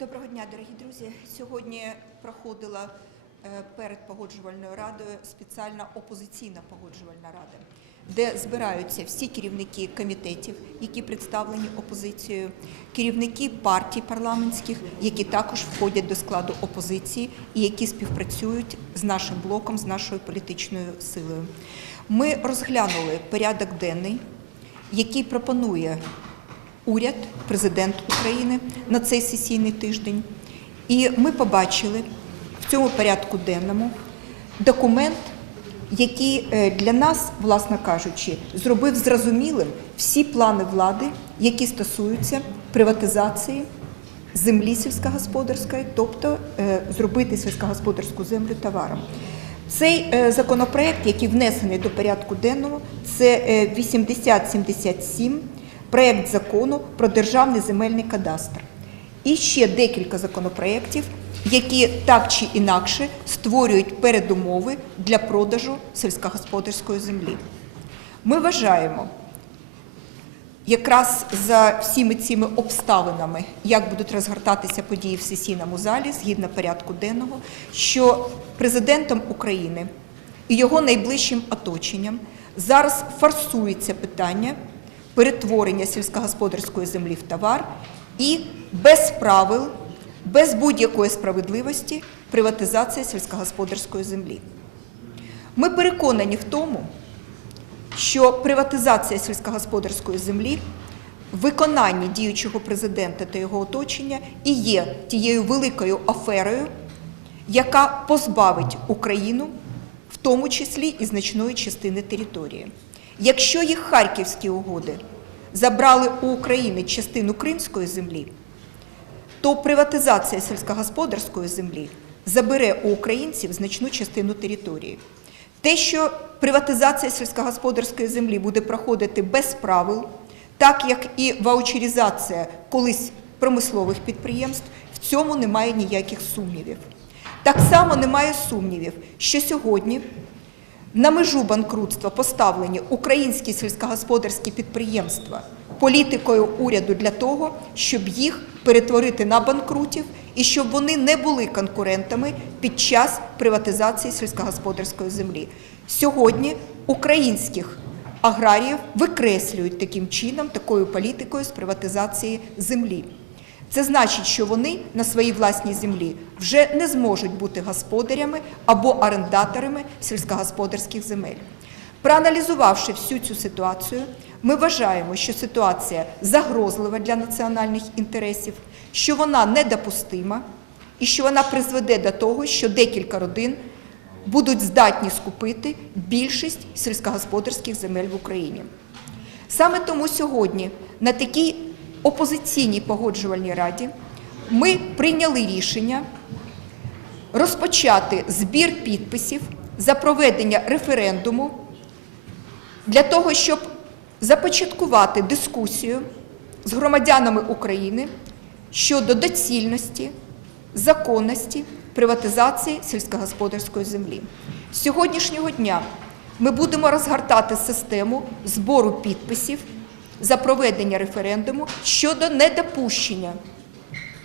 Доброго дня, дорогі друзі. Сьогодні проходила е, перед погоджувальною радою спеціальна опозиційна погоджувальна рада, де збираються всі керівники комітетів, які представлені опозицією, керівники партій парламентських, які також входять до складу опозиції і які співпрацюють з нашим блоком, з нашою політичною силою. Ми розглянули порядок денний, який пропонує уряд, президент України на цей сесійний тиждень. І ми побачили в цьому порядку денному документ, який е, для нас, власне кажучи, зробив зрозумілим всі плани влади, які стосуються приватизації землі сільськогосподарської, тобто е, зробити сільськогосподарську землю товаром. Цей е, законопроект, який внесений до порядку денного, це е, 8077, проект закону про державний земельний кадастр. І ще декілька законопроєктів, які так чи інакше створюють передумови для продажу сільськогосподарської землі. Ми вважаємо, якраз за всіми цими обставинами, як будуть розгортатися події в сесійному залі згідно порядку денного, що президентом України і його найближчим оточенням зараз форсується питання перетворення сільськогосподарської землі в товар і без правил, без будь-якої справедливості приватизація сільськогосподарської землі. Ми переконані в тому, що приватизація сільськогосподарської землі в виконанні діючого президента та його оточення і є тією великою аферою, яка позбавить Україну, в тому числі і значної частини території. Якщо їх харківські угоди забрали у України частину кримської землі, то приватизація сільськогосподарської землі забере у українців значну частину території. Те, що приватизація сільськогосподарської землі буде проходити без правил, так як і ваучерізація колись промислових підприємств, в цьому немає ніяких сумнівів. Так само немає сумнівів, що сьогодні на межу банкрутства поставлені українські сільськогосподарські підприємства політикою уряду для того, щоб їх перетворити на банкрутів і щоб вони не були конкурентами під час приватизації сільськогосподарської землі. Сьогодні українських аграріїв викреслюють таким чином, такою політикою з приватизації землі. Це значить, що вони на своїй власній землі вже не зможуть бути господарями або орендаторами сільськогосподарських земель. Проаналізувавши всю цю ситуацію, ми вважаємо, що ситуація загрозлива для національних інтересів, що вона недопустима і що вона призведе до того, що декілька родин будуть здатні скупити більшість сільськогосподарських земель в Україні. Саме тому сьогодні на такій опозиційній погоджувальній раді ми прийняли рішення розпочати збір підписів за проведення референдуму для того, щоб започаткувати дискусію з громадянами України щодо доцільності, законності приватизації сільськогосподарської землі. З сьогоднішнього дня ми будемо розгортати систему збору підписів за проведення референдуму щодо недопущення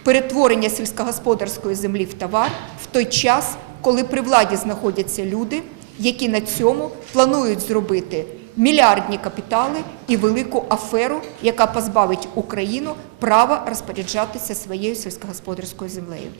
перетворення сільськогосподарської землі в товар в той час, коли при владі знаходяться люди, які на цьому планують зробити мільярдні капітали і велику аферу, яка позбавить Україну права розпоряджатися своєю сільськогосподарською землею.